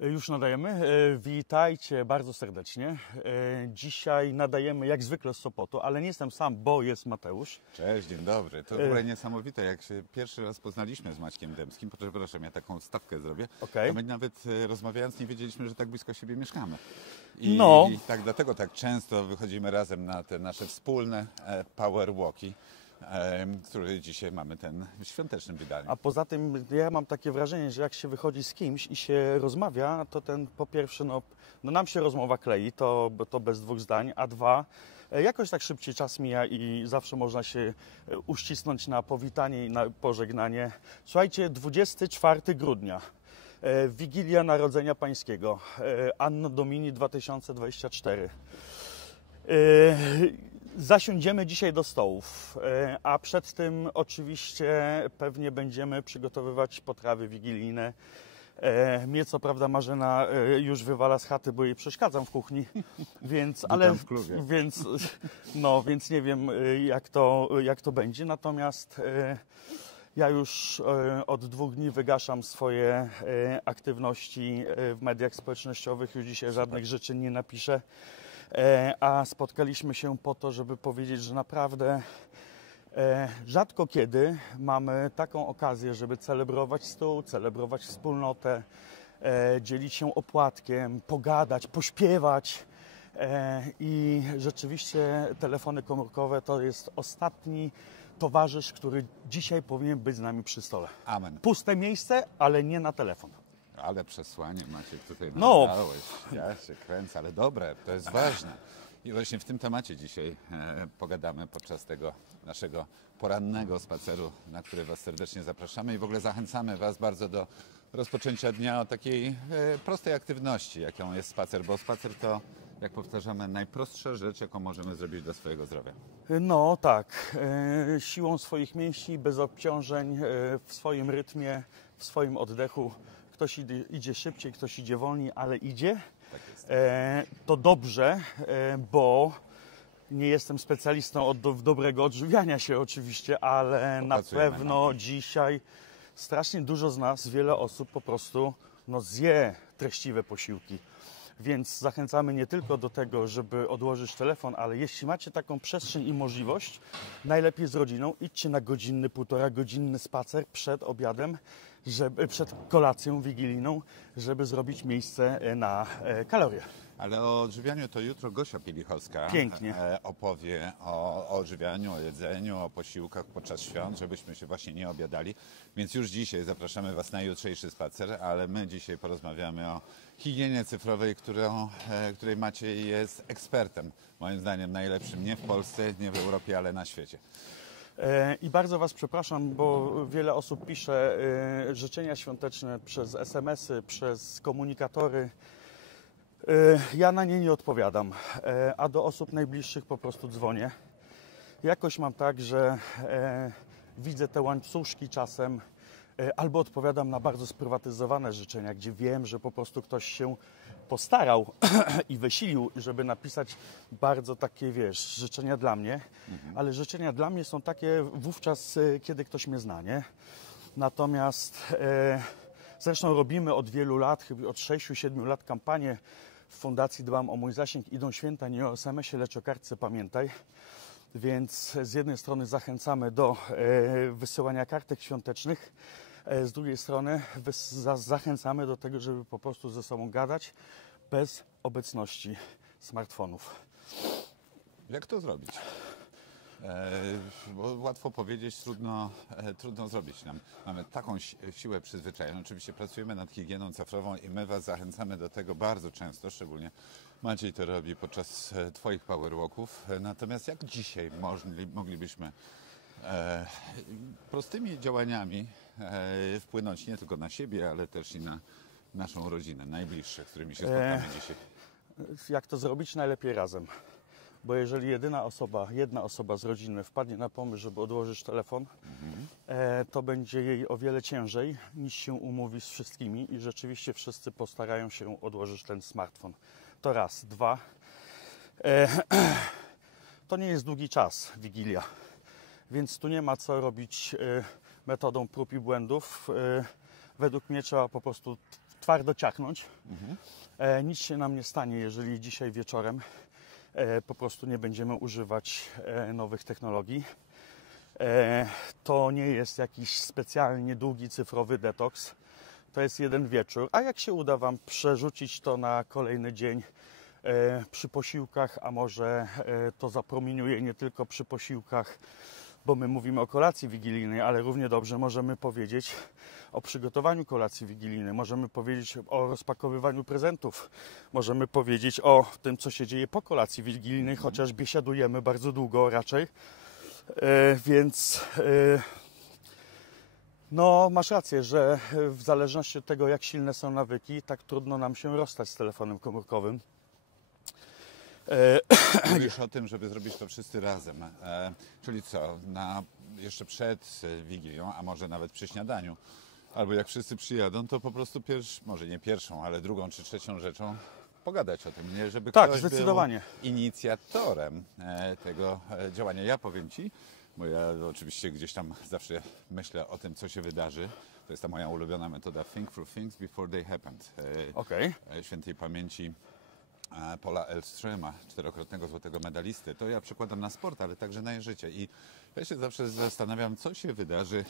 Już nadajemy. Witajcie bardzo serdecznie. Dzisiaj nadajemy jak zwykle z Sopotu, ale nie jestem sam, bo jest Mateusz. Cześć, dzień dobry. To w ogóle niesamowite, jak się pierwszy raz poznaliśmy z Maćkiem Dębskim. Przepraszam, ja taką stawkę zrobię. Okay. To my nawet rozmawiając nie wiedzieliśmy, że tak blisko siebie mieszkamy. I tak dlatego tak często wychodzimy razem na te nasze wspólne power walki, który dzisiaj mamy ten świąteczny wydaniu. A poza tym ja mam takie wrażenie, że jak się wychodzi z kimś i się rozmawia, to po pierwsze, nam się rozmowa klei, to bez dwóch zdań, a dwa, jakoś tak szybciej czas mija i zawsze można się uścisnąć na powitanie i na pożegnanie. Słuchajcie, 24 grudnia. Wigilia Narodzenia Pańskiego, Anno Domini 2024. Zasiądziemy dzisiaj do stołów, a przed tym oczywiście pewnie będziemy przygotowywać potrawy wigilijne. Mnie co prawda Marzena już wywala z chaty, bo jej przeszkadzam w kuchni, więc nie wiem jak to będzie. Natomiast ja już od 2 dni wygaszam swoje aktywności w mediach społecznościowych, już dzisiaj żadnych rzeczy nie napiszę. A spotkaliśmy się po to, żeby powiedzieć, że naprawdę rzadko kiedy mamy taką okazję, żeby celebrować stół, celebrować wspólnotę, dzielić się opłatkiem, pogadać, pośpiewać. I rzeczywiście telefony komórkowe to jest ostatni towarzysz, który dzisiaj powinien być z nami przy stole. Amen. Puste miejsce, ale nie na telefon. Ale przesłanie Maciek tutaj nagrałeś. Ja się kręcę, ale dobre, to jest ważne. I właśnie w tym temacie dzisiaj pogadamy podczas tego naszego porannego spaceru, na który Was serdecznie zapraszamy i w ogóle zachęcamy Was bardzo do rozpoczęcia dnia od takiej prostej aktywności, jaką jest spacer, bo spacer to, jak powtarzamy, najprostsza rzecz, jaką możemy zrobić dla swojego zdrowia. No tak, siłą swoich mięśni, bez obciążeń, w swoim rytmie, w swoim oddechu. Ktoś idzie szybciej, ktoś idzie wolniej, ale idzie. Tak jest. To dobrze, bo nie jestem specjalistą od dobrego odżywiania się oczywiście, ale na pewno dzisiaj strasznie dużo z nas, wiele osób po prostu zje treściwe posiłki. Więc zachęcamy nie tylko do tego, żeby odłożyć telefon, ale jeśli macie taką przestrzeń i możliwość, najlepiej z rodziną, idźcie na godzinny, 1,5 godzinny spacer przed obiadem, przed kolacją wigilijną, żeby zrobić miejsce na kalorie. Ale o odżywianiu to jutro Gosia Pielichowska pięknie opowie o odżywianiu, o jedzeniu, o posiłkach podczas świąt, żebyśmy się właśnie nie obiadali. Więc już dzisiaj zapraszamy Was na jutrzejszy spacer, ale my dzisiaj porozmawiamy o higienie cyfrowej, której Maciej jest ekspertem. Moim zdaniem najlepszym nie w Polsce, nie w Europie, ale na świecie. I bardzo Was przepraszam, bo wiele osób pisze życzenia świąteczne przez SMS-y, przez komunikatory. Ja na nie nie odpowiadam, a do osób najbliższych po prostu dzwonię. Jakoś mam tak, że widzę te łańcuszki czasem, albo odpowiadam na bardzo sprywatyzowane życzenia, gdzie wiem, że po prostu ktoś się postarał i wysilił, żeby napisać bardzo takie, życzenia dla mnie, ale życzenia dla mnie są takie wówczas, kiedy ktoś mnie zna, nie? Natomiast zresztą robimy od wielu lat, chyba od 6-7 lat kampanię w Fundacji Dbam o Mój Zasięg. Idą święta, nie o SMS-ie, lecz o kartce Pamiętaj. Więc z jednej strony zachęcamy do wysyłania kartek świątecznych, z drugiej strony zachęcamy do tego, żeby po prostu ze sobą gadać bez obecności smartfonów. Jak to zrobić? Bo łatwo powiedzieć, trudno zrobić nam. Mamy taką siłę przyzwyczajeń. Oczywiście pracujemy nad higieną cyfrową i my Was zachęcamy do tego bardzo często, szczególnie Maciej to robi podczas Twoich powerwalków. Natomiast jak dzisiaj moglibyśmy prostymi działaniami wpłynąć nie tylko na siebie, ale też i na naszą rodzinę, najbliższych, z którymi się spotkamy dzisiaj? Jak to zrobić? Najlepiej razem. Bo jeżeli jedna osoba z rodziny wpadnie na pomysł, żeby odłożyć telefon, to będzie jej o wiele ciężej niż się umówi z wszystkimi i rzeczywiście wszyscy postarają się odłożyć ten smartfon. To raz. Dwa, to nie jest długi czas, Wigilia, więc tu nie ma co robić metodą prób i błędów. Według mnie trzeba po prostu twardo ciachnąć. Nic się nam nie stanie, jeżeli dzisiaj wieczorem po prostu nie będziemy używać nowych technologii. To nie jest jakiś specjalnie długi cyfrowy detoks. To jest jeden wieczór. A jak się uda Wam przerzucić to na kolejny dzień przy posiłkach, a może to zapromieniuje nie tylko przy posiłkach, bo my mówimy o kolacji wigilijnej, ale równie dobrze możemy powiedzieć o przygotowaniu kolacji wigilijnej, możemy powiedzieć o rozpakowywaniu prezentów, możemy powiedzieć o tym, co się dzieje po kolacji wigilijnej, chociaż biesiadujemy bardzo długo raczej. Więc no, masz rację, że w zależności od tego, jak silne są nawyki, tak trudno nam się rozstać z telefonem komórkowym. Mówisz o tym, żeby zrobić to wszyscy razem. Czyli co, jeszcze przed Wigilią, a może nawet przy śniadaniu, albo jak wszyscy przyjadą, to po prostu może nie pierwszą, ale drugą czy trzecią rzeczą pogadać o tym, nie? Żeby tak, ktoś zdecydowanie był inicjatorem tego działania. Ja powiem Ci, bo ja oczywiście gdzieś tam zawsze myślę o tym, co się wydarzy. To jest ta moja ulubiona metoda Think through things before they happened. Świętej pamięci Paula Elströma, 4-krotnego złotego medalisty. To ja przekładam na sport, ale także na życie. I ja się zawsze zastanawiam, co się wydarzy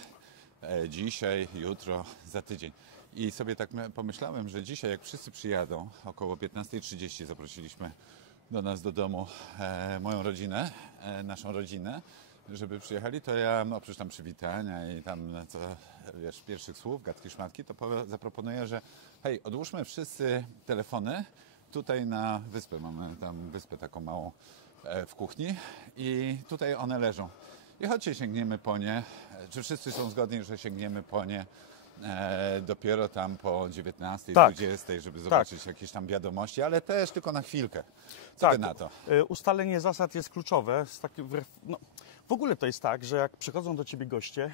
dzisiaj, jutro, za tydzień. I sobie tak pomyślałem, że dzisiaj, jak wszyscy przyjadą, około 15:30 zaprosiliśmy do nas do domu moją rodzinę, naszą rodzinę, żeby przyjechali, to ja oprócz tam przywitania i tam pierwszych słów, gadki szmatki, to zaproponuję, że hej, odłóżmy wszyscy telefony tutaj na wyspę. Mamy tam wyspę taką małą w kuchni i tutaj one leżą. I chodźcie, sięgniemy po nie. Czy wszyscy są zgodni, że sięgniemy po nie dopiero tam po 19, 20, żeby zobaczyć jakieś tam wiadomości, ale też tylko na chwilkę. Co ty na to? Ustalenie zasad jest kluczowe. W ogóle to jest tak, że jak przychodzą do Ciebie goście,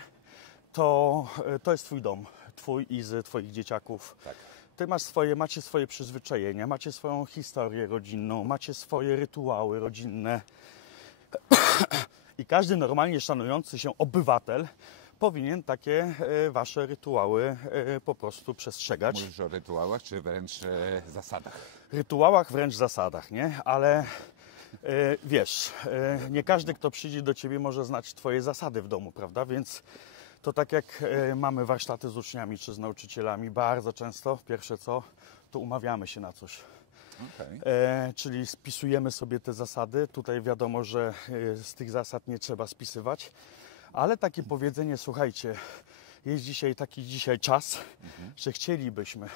to jest Twój dom, Twój i z Twoich dzieciaków. Tak. Ty macie swoje przyzwyczajenia, macie swoją historię rodzinną, macie swoje rytuały rodzinne. I każdy normalnie szanujący się obywatel powinien takie wasze rytuały po prostu przestrzegać. Mówisz o rytuałach, czy wręcz zasadach? Rytuałach, wręcz zasadach, nie? Ale wiesz, nie każdy, kto przyjdzie do ciebie, może znać twoje zasady w domu, prawda? Więc to tak jak mamy warsztaty z uczniami czy z nauczycielami, bardzo często pierwsze co, to umawiamy się na coś. Okay. Czyli spisujemy sobie te zasady. Tutaj wiadomo, że z tych zasad nie trzeba spisywać, ale takie powiedzenie, słuchajcie, jest dzisiaj czas, że chcielibyśmy,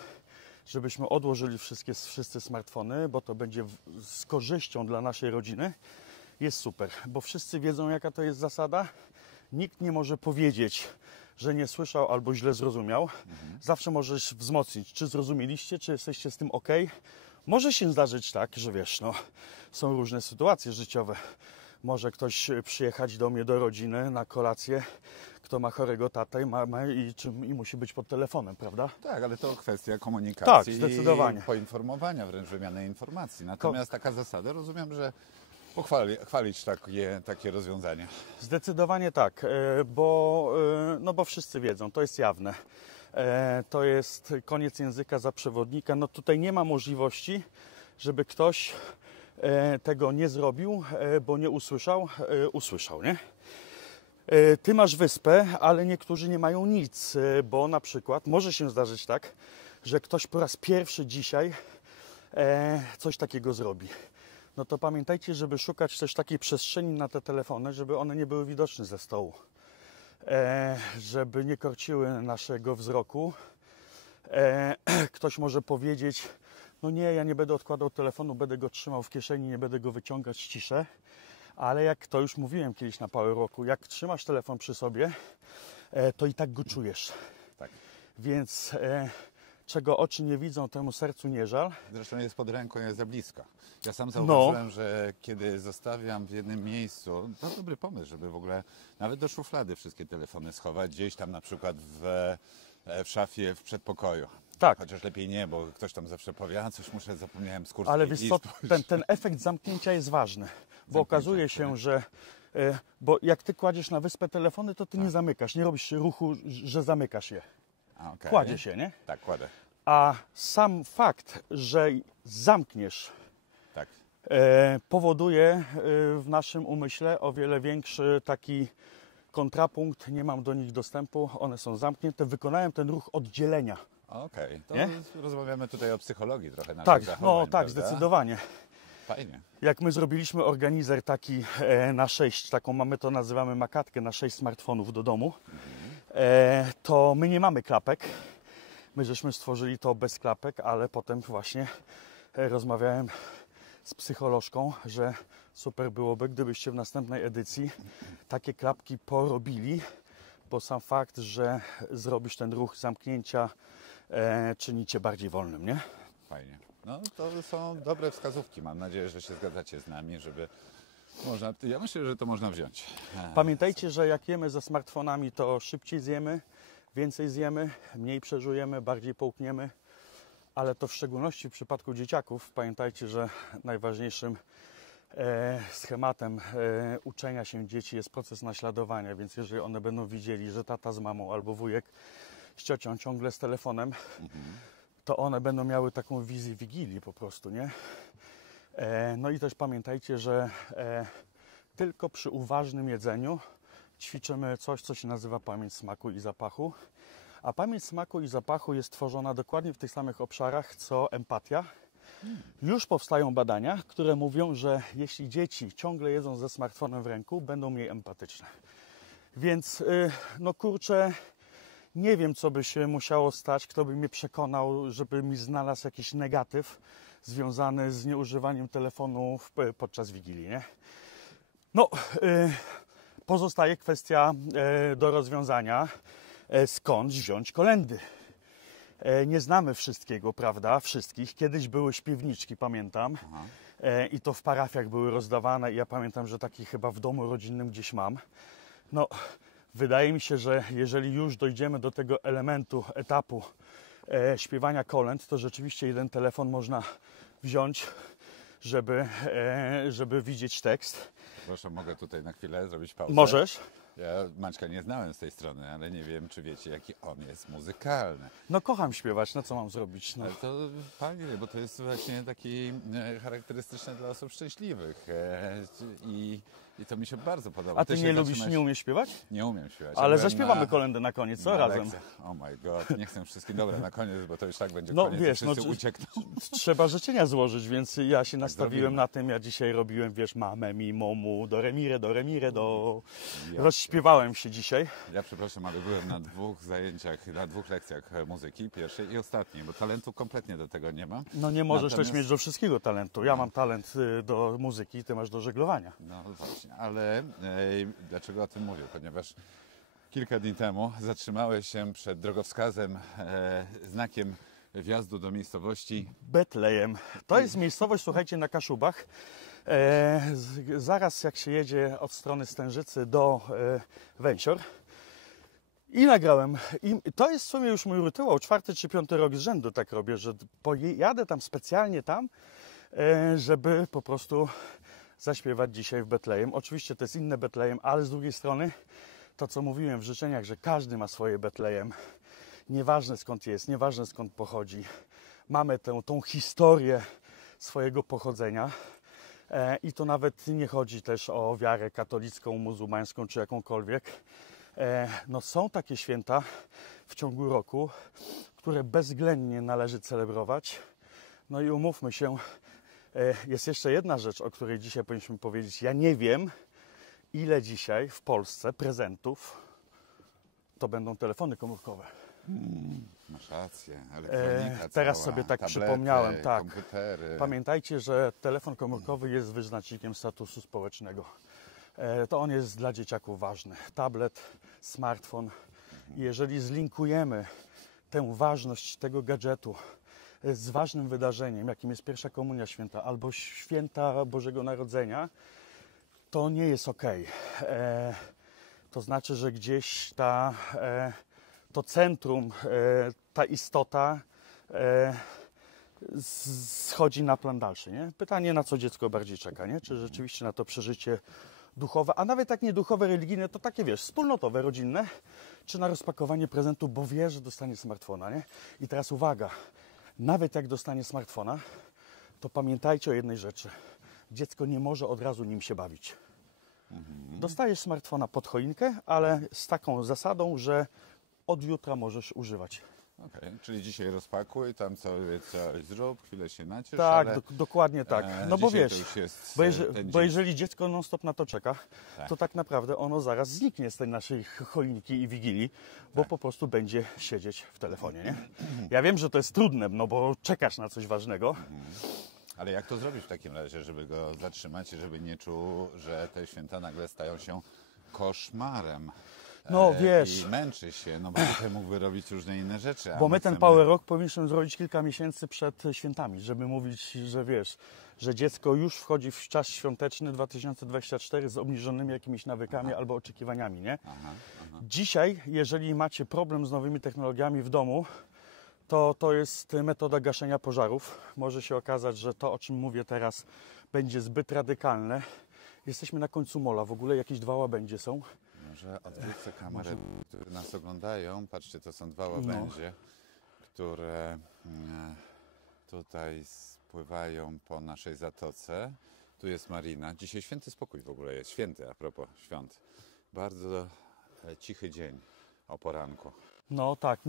żebyśmy odłożyli wszyscy smartfony, bo to będzie z korzyścią dla naszej rodziny, jest super, bo wszyscy wiedzą, jaka to jest zasada. Nikt nie może powiedzieć, że nie słyszał albo źle zrozumiał. Zawsze możesz wzmocnić, czy zrozumieliście, czy jesteście z tym ok. Może się zdarzyć tak, że wiesz, są różne sytuacje życiowe. Może ktoś przyjechać do mnie, do rodziny na kolację, kto ma chorego tatę i musi być pod telefonem, prawda? Tak, ale to kwestia komunikacji, tak, zdecydowanie. I poinformowania, wręcz wymiany informacji. Natomiast taka zasada, rozumiem, że chwalić takie rozwiązanie. Zdecydowanie tak, bo wszyscy wiedzą, to jest jawne. To jest koniec języka za przewodnika. Tutaj nie ma możliwości, żeby ktoś tego nie zrobił, bo nie usłyszał, nie? Ty masz wyspę, ale niektórzy nie mają nic, bo na przykład może się zdarzyć tak, że ktoś po raz pierwszy dzisiaj coś takiego zrobi. No to pamiętajcie, żeby szukać też takiej przestrzeni na te telefony, żeby one nie były widoczne ze stołu. Żeby nie korciły naszego wzroku. Ktoś może powiedzieć, no nie, ja nie będę odkładał telefonu, będę go trzymał w kieszeni, nie będę go wyciągać, ciszę. Ale jak to już mówiłem kiedyś na Power Rocku, jak trzymasz telefon przy sobie, to i tak go czujesz. Tak. Więc czego oczy nie widzą, temu sercu nie żal. Zresztą jest pod ręką, jest za blisko. Ja sam zauważyłem, że kiedy zostawiam w jednym miejscu, to dobry pomysł, żeby w ogóle nawet do szuflady wszystkie telefony schować, gdzieś tam na przykład w szafie w przedpokoju. Tak. Chociaż lepiej nie, bo ktoś tam zawsze powie, zapomniałem z kurtki. Ale wiesz co, ten efekt zamknięcia jest ważny, bo okazuje się, że bo jak ty kładziesz na wyspę telefony, to ty nie zamykasz, nie robisz ruchu, że zamykasz je. Okay. Kładzie się, nie? Tak, kładę. A sam fakt, że zamkniesz, Tak. powoduje w naszym umyśle o wiele większy taki kontrapunkt, nie mam do nich dostępu, one są zamknięte, wykonałem ten ruch oddzielenia. Okej, to Nie? rozmawiamy tutaj o psychologii trochę naszych Tak, zachowań, no tak, prawda? zdecydowanie. Fajnie. Jak my zrobiliśmy organizer taki na 6, taką mamy to nazywamy makatkę na 6 smartfonów do domu, to my nie mamy klapek. My żeśmy stworzyli to bez klapek, ale potem właśnie rozmawiałem z psycholożką, że super byłoby, gdybyście w następnej edycji takie klapki porobili, bo sam fakt, że zrobisz ten ruch zamknięcia, czyni cię bardziej wolnym, nie? Fajnie. No to są dobre wskazówki. Mam nadzieję, że się zgadzacie z nami, żeby można... Ja myślę, że to można wziąć. Pamiętajcie, że jak jemy ze smartfonami, to szybciej zjemy, więcej zjemy, mniej przeżujemy, bardziej połkniemy, ale to w szczególności w przypadku dzieciaków pamiętajcie, że najważniejszym schematem uczenia się dzieci jest proces naśladowania, więc jeżeli one będą widzieli, że tata z mamą albo wujek z ciocią ciągle z telefonem, to one będą miały taką wizję wigilii po prostu, nie? No i też pamiętajcie, że tylko przy uważnym jedzeniu ćwiczymy coś, co się nazywa pamięć smaku i zapachu. A pamięć smaku i zapachu jest tworzona dokładnie w tych samych obszarach, co empatia. Już powstają badania, które mówią, że jeśli dzieci ciągle jedzą ze smartfonem w ręku, będą mniej empatyczne. Więc, no kurczę, nie wiem, co by się musiało stać, kto by mnie przekonał, żeby mi znalazł jakiś negatyw związany z nieużywaniem telefonu podczas Wigilii, nie? No, pozostaje kwestia do rozwiązania, skąd wziąć kolędy. Nie znamy wszystkiego, prawda? Wszystkich. Kiedyś były śpiewniczki, pamiętam. I to w parafiach były rozdawane. I ja pamiętam, że taki chyba w domu rodzinnym gdzieś mam. No, wydaje mi się, że jeżeli już dojdziemy do tego elementu, etapu śpiewania kolęd, to rzeczywiście jeden telefon można wziąć, żeby widzieć tekst. Proszę, mogę tutaj na chwilę zrobić pauzę? Możesz. Ja Maćka nie znałem z tej strony, ale nie wiem, czy wiecie, jaki on jest muzykalny. No kocham śpiewać, no co mam zrobić? No. Ale to fajnie, bo to jest właśnie taki charakterystyczne dla osób szczęśliwych i to mi się bardzo podoba. A ty nie lubisz, nie umiesz śpiewać? Nie umiem śpiewać. Ale zaśpiewamy kolędę na koniec, co razem? Lekcjach. Oh my god, nie chcę wszystkim. Dobra, na koniec, bo to już tak będzie No koniec, wiesz, wszyscy uciekną. Trzeba życzenia złożyć, więc ja się nastawiłem zrobimy. na tym. Ja dzisiaj robiłem, wiesz, mamę, mi, momu, do remire, do... Rozśpiewałem się dzisiaj. Ja przepraszam, ale byłem na 2 zajęciach, na 2 lekcjach muzyki, pierwszej i ostatniej, bo talentu kompletnie do tego nie ma. No nie możesz też mieć do wszystkiego talentu. Ja mam talent do muzyki, ty masz do żeglowania. No właśnie, ale dlaczego o tym mówię? Ponieważ kilka dni temu zatrzymałeś się przed drogowskazem, znakiem wjazdu do miejscowości Betlejem. To jest miejscowość, słuchajcie, na Kaszubach. Zaraz jak się jedzie od strony Stężycy do Węsior. I nagrałem. I to jest w sumie już mój rytuał. 4. czy 5. rok z rzędu tak robię, że jadę tam specjalnie żeby po prostu zaśpiewać dzisiaj w Betlejem. Oczywiście to jest inne Betlejem, ale z drugiej strony to, co mówiłem w życzeniach, że każdy ma swoje Betlejem. Nieważne skąd jest, nieważne skąd pochodzi. Mamy tą historię swojego pochodzenia. I to nawet nie chodzi też o wiarę katolicką, muzułmańską czy jakąkolwiek. No są takie święta w ciągu roku, które bezwzględnie należy celebrować. No i umówmy się, jest jeszcze jedna rzecz, o której dzisiaj powinniśmy powiedzieć. Ja nie wiem, ile dzisiaj w Polsce prezentów to będą telefony komórkowe. Masz rację, elektronika Teraz cała, sobie tak tablety, przypomniałem, tak. komputery. Pamiętajcie, że telefon komórkowy jest wyznacznikiem statusu społecznego. To on jest dla dzieciaków ważny. Tablet, smartfon. I jeżeli zlinkujemy tę ważność tego gadżetu z ważnym wydarzeniem, jakim jest pierwsza komunia święta albo święta Bożego Narodzenia, to nie jest okej. To znaczy, że gdzieś to centrum, ta istota schodzi na plan dalszy. Nie? Pytanie, na co dziecko bardziej czeka, nie? Czy rzeczywiście na to przeżycie duchowe, a nawet jak nie duchowe, religijne, to takie, wiesz, wspólnotowe, rodzinne, czy na rozpakowanie prezentu, bo wie, że dostanie smartfona, nie? I teraz uwaga, nawet jak dostanie smartfona, to pamiętajcie o jednej rzeczy. Dziecko nie może od razu nim się bawić. Dostajesz smartfona pod choinkę, ale z taką zasadą, że od jutra możesz używać. Okay. Czyli dzisiaj rozpakuj, tam coś zrób, chwilę się naciesz. Tak, ale, dokładnie tak. No bo wiesz, to już jest bo jeżeli dziecko non-stop na to czeka, tak. to tak naprawdę ono zaraz zniknie z tej naszej choinki i wigilii, bo po prostu będzie siedzieć w telefonie, nie? Ja wiem, że to jest trudne, no bo czekasz na coś ważnego. Ale jak to zrobić w takim razie, żeby go zatrzymać i żeby nie czuł, że te święta nagle stają się koszmarem? No wiesz. I męczy się, no bo tutaj mógłby robić różne inne rzeczy. Bo my ten Power Rock powinniśmy zrobić kilka miesięcy przed świętami, żeby mówić, że wiesz, że dziecko już wchodzi w czas świąteczny 2024 z obniżonymi jakimiś nawykami albo oczekiwaniami, nie? Dzisiaj, jeżeli macie problem z nowymi technologiami w domu, to jest metoda gaszenia pożarów. Może się okazać, że to, o czym mówię teraz, będzie zbyt radykalne. Jesteśmy na końcu mola, w ogóle jakieś 2 łabędzie są. Może odwrócę kamerę, które nas oglądają. Patrzcie, to są 2 łabędzie, które tutaj spływają po naszej zatoce. Tu jest marina. Dzisiaj święty spokój w ogóle jest. Święty, a propos świąt. Bardzo cichy dzień o poranku. No tak,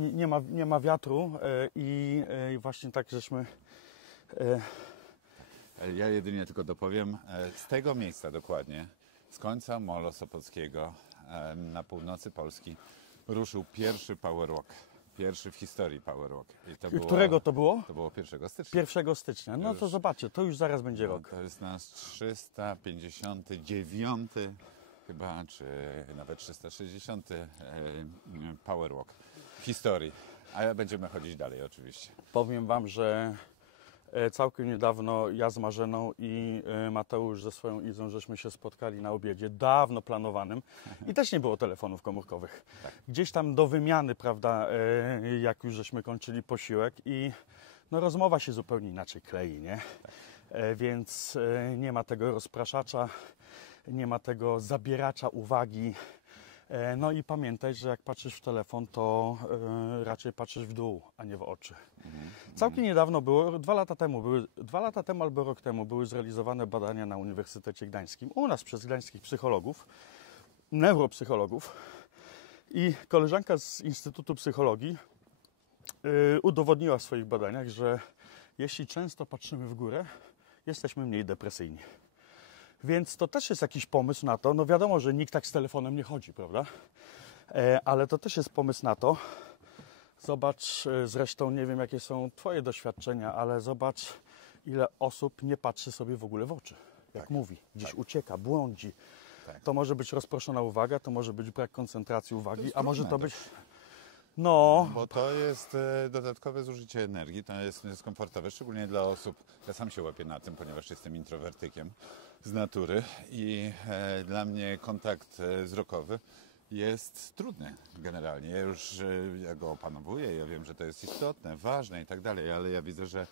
nie ma wiatru i właśnie tak żeśmy... Ja jedynie tylko dopowiem, z tego miejsca dokładnie, z końca Molo Sopockiego na północy Polski ruszył pierwszy Power Walk. Pierwszy w historii Power Walk. Którego to było? To było 1 stycznia. 1 stycznia. No to zobaczcie, to już zaraz będzie rok. To jest nasz 359 chyba, czy nawet 360 Power Walk w historii. A będziemy chodzić dalej oczywiście. Powiem Wam, że całkiem niedawno ja z Marzeną i Mateusz ze swoją Izą, żeśmy się spotkali na obiedzie, dawno planowanym i też nie było telefonów komórkowych. Tak. Gdzieś tam do wymiany, prawda, jak już żeśmy kończyli posiłek i no, rozmowa się zupełnie inaczej klei, nie? Tak. Więc nie ma tego rozpraszacza, nie ma tego zabieracza uwagi. No i pamiętaj, że jak patrzysz w telefon, to raczej patrzysz w dół, a nie w oczy. Całkiem niedawno było, 2 lata temu albo rok temu były zrealizowane badania na Uniwersytecie Gdańskim, u nas przez gdańskich psychologów, neuropsychologów i koleżanka z Instytutu Psychologii udowodniła w swoich badaniach, że jeśli często patrzymy w górę, jesteśmy mniej depresyjni. Więc to też jest jakiś pomysł na to. No wiadomo, że nikt tak z telefonem nie chodzi, prawda? Ale to też jest pomysł na to. Zobacz, zresztą nie wiem, jakie są Twoje doświadczenia, ale zobacz, ile osób nie patrzy sobie w ogóle w oczy. Jak mówi, gdzieś ucieka, błądzi. Tak. To może być rozproszona uwaga, to może być brak koncentracji uwagi, a może to być... No, bo to jest dodatkowe zużycie energii, to jest dyskomfortowe, szczególnie dla osób, ja sam się łapię na tym, ponieważ jestem introwertykiem z natury i dla mnie kontakt wzrokowy jest trudny generalnie. Ja go opanowuję, ja wiem, że to jest istotne, ważne i tak dalej, ale ja widzę, że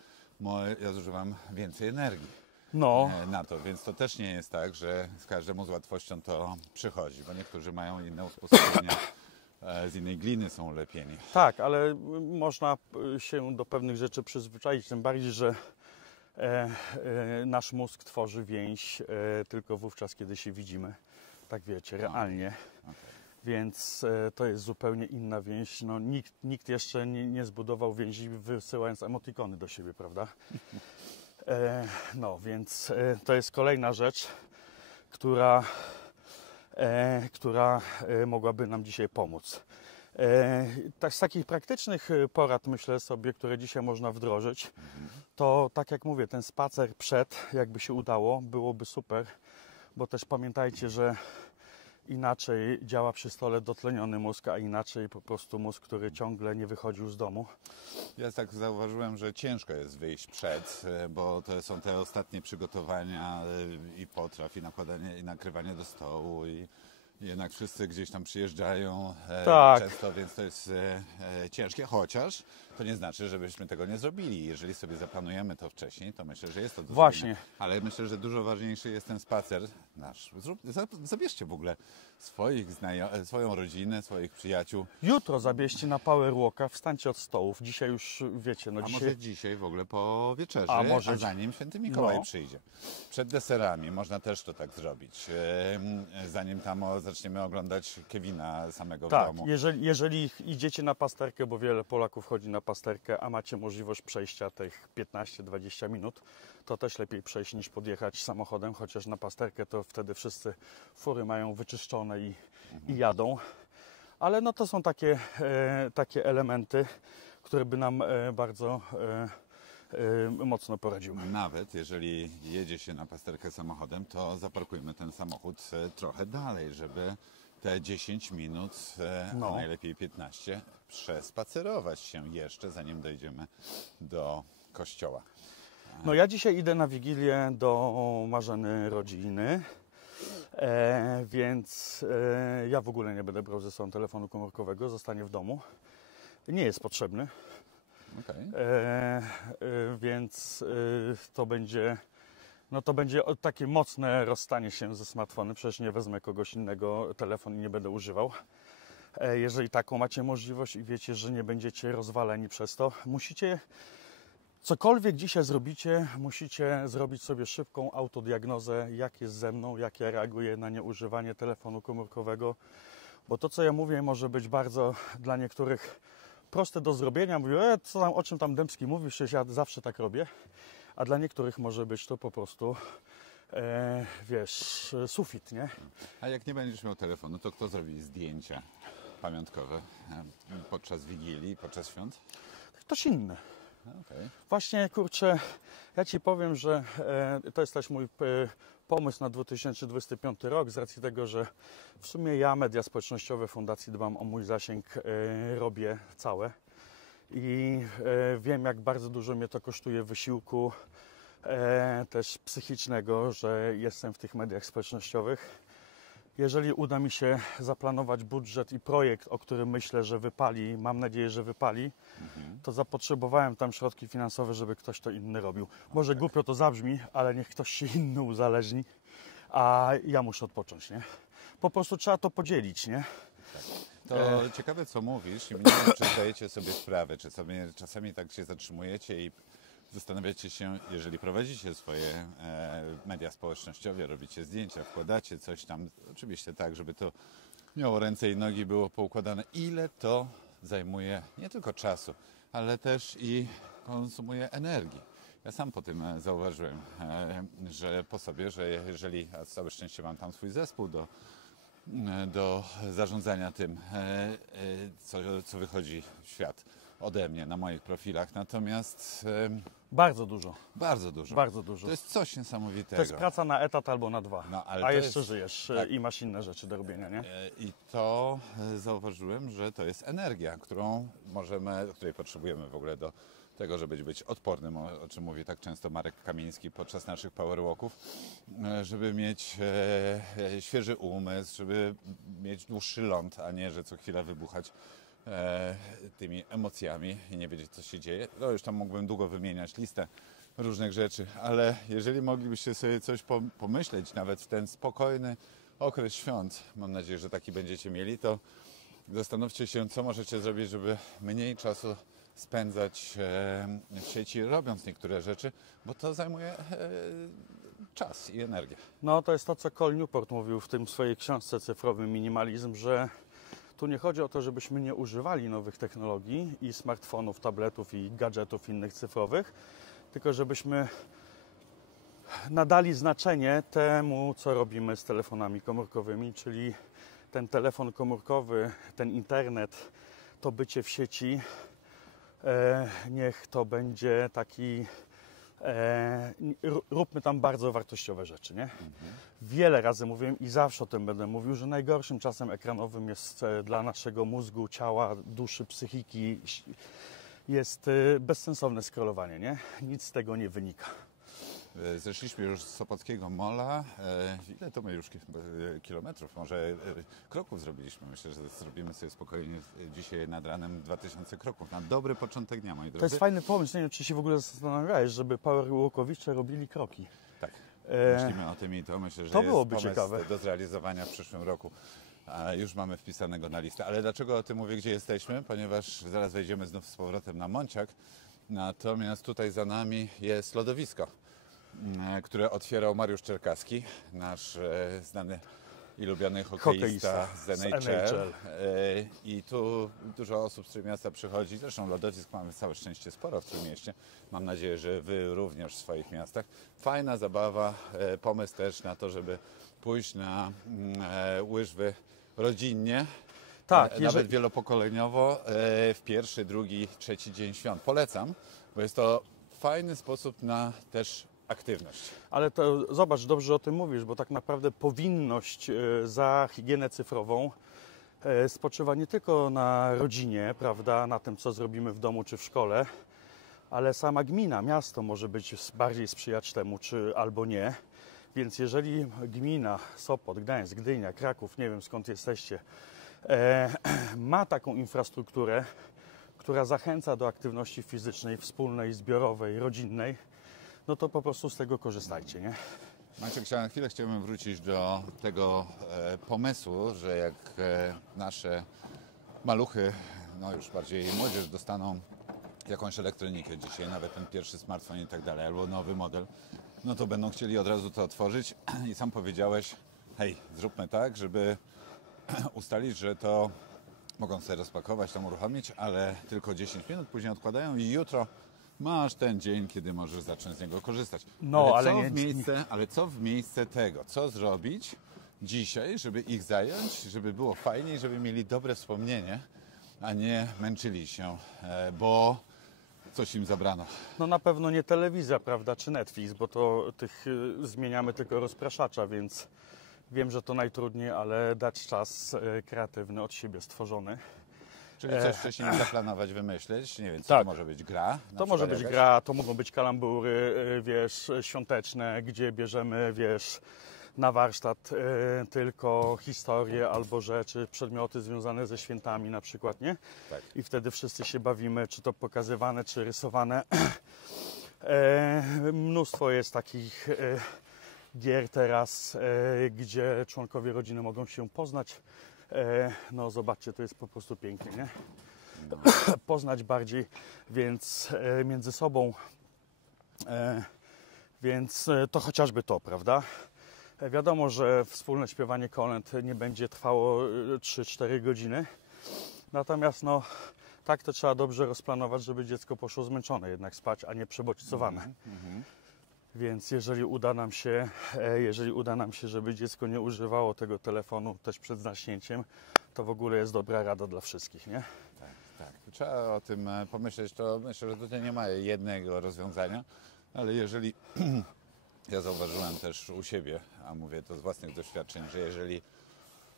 ja zużywam więcej energii na to, więc to też nie jest tak, że każdemu z łatwością to przychodzi, bo niektórzy mają inne usposobienia. Z innej gliny są lepieni. Tak, ale można się do pewnych rzeczy przyzwyczaić, tym bardziej, że nasz mózg tworzy więź tylko wówczas, kiedy się widzimy. Tak wiecie, realnie. Okay. Więc to jest zupełnie inna więź. No, nikt jeszcze nie zbudował więzi wysyłając emotikony do siebie, prawda? No, więc to jest kolejna rzecz, która mogłaby nam dzisiaj pomóc. Z takich praktycznych porad, myślę sobie, które dzisiaj można wdrożyć, to tak jak mówię, ten spacer przed, jakby się udało, byłoby super, bo też pamiętajcie, że inaczej działa przy stole dotleniony mózg, a inaczej po prostu mózg, który ciągle nie wychodził z domu. Ja tak zauważyłem, że ciężko jest wyjść przed, bo to są te ostatnie przygotowania i potraw, i nakładanie, i nakrywanie do stołu, i jednak wszyscy gdzieś tam przyjeżdżają często, więc to jest ciężkie, chociaż to nie znaczy, żebyśmy tego nie zrobili. Jeżeli sobie zaplanujemy to wcześniej, to myślę, że jest to do Właśnie. zrobienia. Ale myślę, że dużo ważniejszy jest ten spacer nasz. Zabierzcie w ogóle swoją rodzinę, swoich przyjaciół. Jutro zabierzcie na Power Walka, wstańcie od stołów. Dzisiaj już wiecie, no A dzisiaj... może dzisiaj w ogóle po wieczerzy, może... zanim Święty Mikołaj przyjdzie. Przed deserami można też to tak zrobić. Zanim tam zaczniemy oglądać Kevina samego w domu. Jeżeli idziecie na pasterkę, bo wiele Polaków chodzi na pasterkę, a macie możliwość przejścia tych 15-20 minut, to też lepiej przejść niż podjechać samochodem, chociaż na pasterkę to wtedy wszyscy fury mają wyczyszczone i jadą. Ale no to są takie elementy, które by nam bardzo mocno poradziły. Nawet jeżeli jedzie się na pasterkę samochodem, to zaparkujmy ten samochód trochę dalej, żeby te 10 minut, a najlepiej 15, przespacerować się jeszcze, zanim dojdziemy do kościoła. No ja dzisiaj idę na Wigilię do Marzeny rodziny, więc ja w ogóle nie będę brał ze sobą telefonu komórkowego, zostanie w domu. Nie jest potrzebny. Okay. Więc to będzie takie mocne rozstanie się ze smartfonem. Przecież nie wezmę kogoś innego telefon i nie będę używał. Jeżeli taką macie możliwość i wiecie, że nie będziecie rozwaleni przez to, cokolwiek dzisiaj zrobicie, musicie zrobić sobie szybką autodiagnozę, jak jest ze mną, jak ja reaguję na nieużywanie telefonu komórkowego, bo to, co ja mówię, może być bardzo dla niektórych proste do zrobienia. Mówię, o czym tam Dębski mówi, przecież ja zawsze tak robię. A dla niektórych może być to po prostu, sufit, nie? A jak nie będziesz miał telefonu, to kto zrobi zdjęcia pamiątkowe podczas Wigilii, podczas świąt? Ktoś inny. Okay. Właśnie, kurczę, ja Ci powiem, że to jest też mój pomysł na 2025 rok, z racji tego, że w sumie ja media społecznościowe Fundacji dbam o mój zasięg, robię całe i wiem, jak bardzo dużo mnie to kosztuje wysiłku też psychicznego, że jestem w tych mediach społecznościowych. Jeżeli uda mi się zaplanować budżet i projekt, o którym myślę, że wypali, mam nadzieję, że wypali, to zapotrzebowałem tam środki finansowe, żeby ktoś to inny robił. Może głupio to zabrzmi, ale niech ktoś się inny uzależni, a ja muszę odpocząć, nie? Po prostu trzeba to podzielić, nie? Tak. To ciekawe, co mówisz i nie wiem, czy zdajecie sobie sprawę, czy sobie czasami tak się zatrzymujecie i zastanawiacie się, jeżeli prowadzicie swoje media społecznościowe, robicie zdjęcia, wkładacie coś tam, oczywiście tak, żeby to miało ręce i nogi, było poukładane, ile to zajmuje nie tylko czasu, ale też i konsumuje energii. Ja sam po tym zauważyłem, że po sobie, że jeżeli, a całe szczęście mam tam swój zespół do zarządzania tym, co wychodzi w świat ode mnie na moich profilach, natomiast bardzo dużo. Bardzo dużo. Bardzo dużo. To jest coś niesamowitego. To jest praca na etat albo na 2. No, ale a jeszcze żyjesz i masz inne rzeczy do robienia, nie? I to zauważyłem, że to jest energia, której potrzebujemy w ogóle do tego, żeby być odpornym, o czym mówi tak często Marek Kamiński podczas naszych powerwalków, żeby mieć świeży umysł, żeby mieć dłuższy ląd, a nie, że co chwila wybuchać tymi emocjami i nie wiedzieć, co się dzieje. No już tam mógłbym długo wymieniać listę różnych rzeczy, ale jeżeli moglibyście sobie coś pomyśleć, nawet w ten spokojny okres świąt, mam nadzieję, że taki będziecie mieli, to zastanówcie się, co możecie zrobić, żeby mniej czasu spędzać w sieci, robiąc niektóre rzeczy, bo to zajmuje czas i energię. No to jest to, co Cal Newport mówił w tym swojej książce Cyfrowy Minimalizm, że tu nie chodzi o to, żebyśmy nie używali nowych technologii i smartfonów, tabletów i gadżetów innych cyfrowych, tylko żebyśmy nadali znaczenie temu, co robimy z telefonami komórkowymi, czyli ten telefon komórkowy, ten internet, to bycie w sieci, niech to będzie taki, róbmy tam bardzo wartościowe rzeczy, nie? Wiele razy mówiłem i zawsze o tym będę mówił, że najgorszym czasem ekranowym jest dla naszego mózgu, ciała, duszy, psychiki jest bezsensowne scrollowanie, nie? Nic z tego nie wynika. Zeszliśmy już z Sopockiego Mola. Ile to my już kilometrów, może kroków zrobiliśmy? Myślę, że zrobimy sobie spokojnie dzisiaj nad ranem 2000 kroków. Na dobry początek dnia, moi drodzy. To jest fajny pomysł. Nie wiem, czy się w ogóle zastanawiałeś, żeby powerwalkowicze robili kroki. Tak. Myślimy o tym i to myślę, że to jest byłoby pomysł ciekawe do zrealizowania w przyszłym roku. Już mamy wpisanego na listę. Ale dlaczego o tym mówię, gdzie jesteśmy? Ponieważ zaraz wejdziemy znów z powrotem na Monciak. Natomiast tutaj za nami jest lodowisko, które otwierał Mariusz Czerkaski, nasz znany i lubiany hokeista z NHL. I tu dużo osób z Trójmiasta przychodzi. Zresztą lodowisk mamy całe szczęście sporo w Trójmieście. Mam nadzieję, że wy również w swoich miastach. Fajna zabawa, pomysł też na to, żeby pójść na łyżwy rodzinnie. Tak, nawet wielopokoleniowo w pierwszy, drugi, trzeci dzień świąt. Polecam, bo jest to fajny sposób na też aktywność. Ale to zobacz, dobrze o tym mówisz, bo tak naprawdę powinność za higienę cyfrową spoczywa nie tylko na rodzinie, prawda, na tym, co zrobimy w domu czy w szkole, ale sama gmina, miasto może być bardziej sprzyjać temu, czy albo nie. Więc jeżeli gmina, Sopot, Gdańsk, Gdynia, Kraków, nie wiem skąd jesteście, ma taką infrastrukturę, która zachęca do aktywności fizycznej, wspólnej, zbiorowej, rodzinnej, no to po prostu z tego korzystajcie, nie? Maciek, na chwilę chciałbym wrócić do tego pomysłu, że jak nasze maluchy, no już bardziej młodzież, dostaną jakąś elektronikę dzisiaj, nawet ten pierwszy smartfon i tak dalej, albo nowy model, no to będą chcieli od razu to otworzyć i sam powiedziałeś, hej, zróbmy tak, żeby ustalić, że to mogą sobie rozpakować, tam uruchomić, ale tylko 10 minut, później odkładają i jutro masz ten dzień, kiedy możesz zacząć z niego korzystać. No, ale co w miejsce tego? Co zrobić dzisiaj, żeby ich zająć, żeby było fajniej, żeby mieli dobre wspomnienie, a nie męczyli się, bo coś im zabrano. No na pewno nie telewizja, prawda, czy Netflix, bo to zmieniamy tylko rozpraszacza, więc wiem, że to najtrudniej, ale dać czas kreatywny od siebie stworzony. Czyli coś wcześniej zaplanować, wymyśleć, nie wiem, co tak. to może być gra? To może być gra, to mogą być kalambury, wiesz, świąteczne, gdzie bierzemy, wiesz, na warsztat tylko historie albo rzeczy, przedmioty związane ze świętami na przykład, nie? Tak. I wtedy wszyscy się bawimy, czy to pokazywane, czy rysowane. Mnóstwo jest takich gier teraz, gdzie członkowie rodziny mogą się poznać. No zobaczcie, to jest po prostu pięknie, nie? Poznać bardziej, więc między sobą, więc to chociażby to, prawda? Wiadomo, że wspólne śpiewanie kolęd nie będzie trwało 3-4 godziny, natomiast no tak to trzeba dobrze rozplanować, żeby dziecko poszło zmęczone jednak spać, a nie przebodźcowane. Więc jeżeli uda nam się, żeby dziecko nie używało tego telefonu też przed zaśnięciem, to w ogóle jest dobra rada dla wszystkich, nie? Tak, tak. Trzeba o tym pomyśleć. To myślę, że tutaj nie ma jednego rozwiązania, ale jeżeli ja zauważyłem też u siebie, a mówię to z własnych doświadczeń, że jeżeli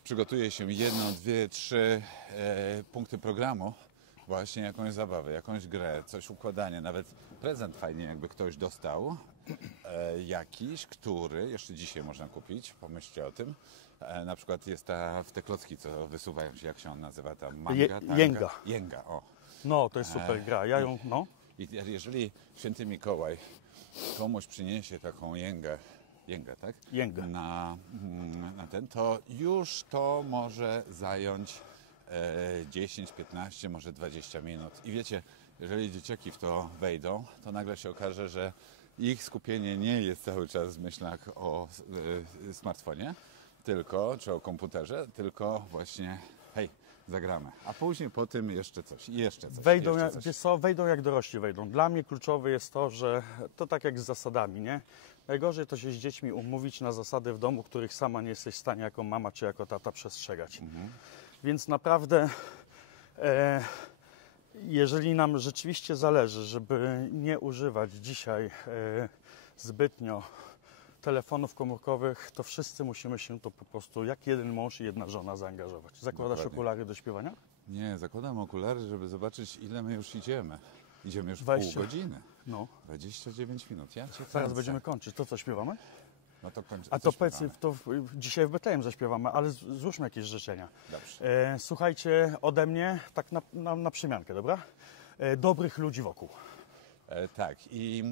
przygotuje się 1, 2, 3 punkty programu, właśnie jakąś zabawę, jakąś grę, coś układanie, nawet prezent fajnie jakby ktoś dostał, jakiś, który jeszcze dzisiaj można kupić, pomyślcie o tym. Na przykład jest w te klocki, co wysuwają się, jak się on nazywa, ta manga? Jęga. Jęga, o. No, to jest super gra, ja ją, no. I jeżeli święty Mikołaj komuś przyniesie taką jęgę, tak? Jęgę. Na ten, to już to może zająć 10, 15, może 20 minut. I wiecie, jeżeli dzieciaki w to wejdą, to nagle się okaże, że ich skupienie nie jest cały czas w myślach o smartfonie, czy o komputerze, tylko właśnie hej, zagramy. A później po tym jeszcze coś i jeszcze coś. Wejdą jak dorośli wejdą. Dla mnie kluczowe jest to, że to tak jak z zasadami, nie? Najgorzej to się z dziećmi umówić na zasady w domu, których sama nie jesteś w stanie jako mama czy jako tata przestrzegać. Więc naprawdę jeżeli nam rzeczywiście zależy, żeby nie używać dzisiaj zbytnio telefonów komórkowych, to wszyscy musimy się to po prostu jak jeden mąż i jedna żona zaangażować. Zakładasz okulary do śpiewania? Nie, zakładam okulary, żeby zobaczyć, ile my już idziemy. Idziemy już 20. pół godziny. No. 29 minut. Ja cię Zaraz kręcę. będziemy kończyć. To co, śpiewamy? No to kończy. A to powiedz, dzisiaj w Betlejem zaśpiewamy, ale złóżmy jakieś życzenia. Dobrze. Słuchajcie, ode mnie, tak na przymiankę, dobra? Dobrych ludzi wokół. Tak, i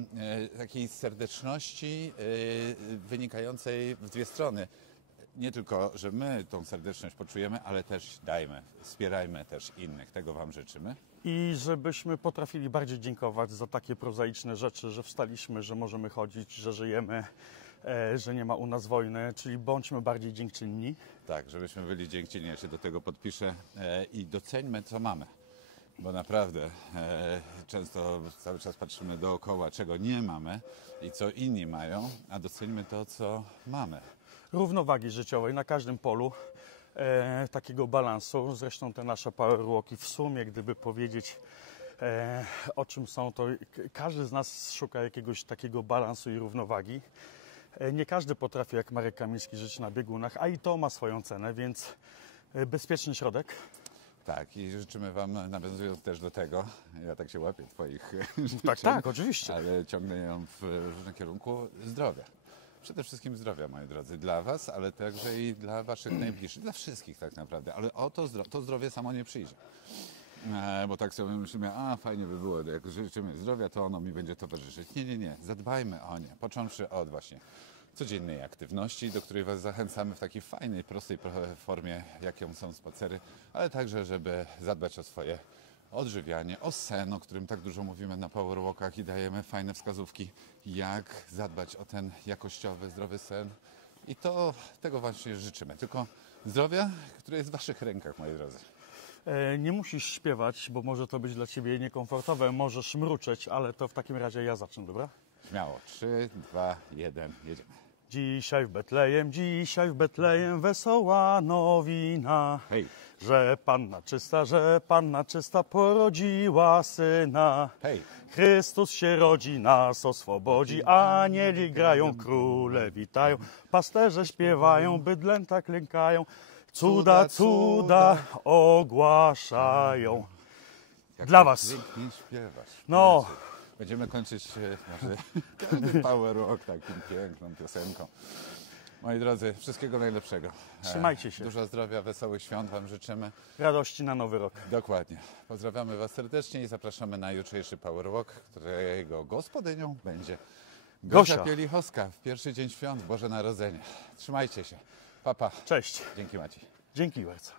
takiej serdeczności wynikającej w dwie strony. Nie tylko, że my tą serdeczność poczujemy, ale też dajmy, wspierajmy też innych. Tego Wam życzymy. I żebyśmy potrafili bardziej dziękować za takie prozaiczne rzeczy, że wstaliśmy, że możemy chodzić, że żyjemy, że nie ma u nas wojny, czyli bądźmy bardziej dziękczynni. Tak, żebyśmy byli dziękczyni, ja się do tego podpiszę i doceńmy, co mamy. Bo naprawdę często cały czas patrzymy dookoła, czego nie mamy i co inni mają, a doceńmy to, co mamy. Równowagi życiowej na każdym polu, takiego balansu. Zresztą te nasze powerwalki w sumie, gdyby powiedzieć o czym są, to każdy z nas szuka jakiegoś takiego balansu i równowagi. Nie każdy potrafi jak Marek Kamiński żyć na biegunach, a i to ma swoją cenę, więc bezpieczny środek. Tak, i życzymy Wam, nawiązując też do tego, ja tak się łapię Twoich Tak, życzeń, tak, oczywiście. ale ciągnę ją w różnym kierunku, zdrowia. Przede wszystkim zdrowia, moi drodzy, dla Was, ale także i dla Waszych najbliższych, dla wszystkich tak naprawdę, ale o to zdrowie samo nie przyjdzie. Bo tak sobie myślimy, fajnie by było, jak życzymy zdrowia, to ono mi będzie towarzyszyć. Nie, nie, nie, zadbajmy o nie, począwszy od właśnie codziennej aktywności, do której Was zachęcamy w takiej fajnej, prostej formie, jaką są spacery, ale także, żeby zadbać o swoje odżywianie, o sen, o którym tak dużo mówimy na powerwalkach i dajemy fajne wskazówki, jak zadbać o ten jakościowy, zdrowy sen. I tego właśnie życzymy. Tylko zdrowia, które jest w Waszych rękach, moi drodzy. Nie musisz śpiewać, bo może to być dla Ciebie niekomfortowe, możesz mruczeć, ale to w takim razie ja zacznę, dobra? Śmiało. 3, 2, 1, jedziemy. Dzisiaj w Betlejem wesoła nowina, Hej. że Panna czysta porodziła Syna. Hej. Chrystus się rodzi, nas oswobodzi, anieli grają, króle witają, pasterze śpiewają, bydlęta klękają, cuda ogłaszają. Jak Dla to Was. pięknie śpiewasz. No. Będziemy kończyć nasz powerwalk taką piękną piosenką. Moi drodzy, wszystkiego najlepszego. Trzymajcie się. Dużo zdrowia, wesołych świąt Wam życzymy. Radości na nowy rok. Dokładnie. Pozdrawiamy Was serdecznie i zapraszamy na jutrzejszy powerwalk, którego gospodynią będzie Gosia Pielichowska w pierwszy dzień świąt, Boże Narodzenie. Trzymajcie się. Pa, pa. Cześć. Dzięki Maciej. Dzięki bardzo.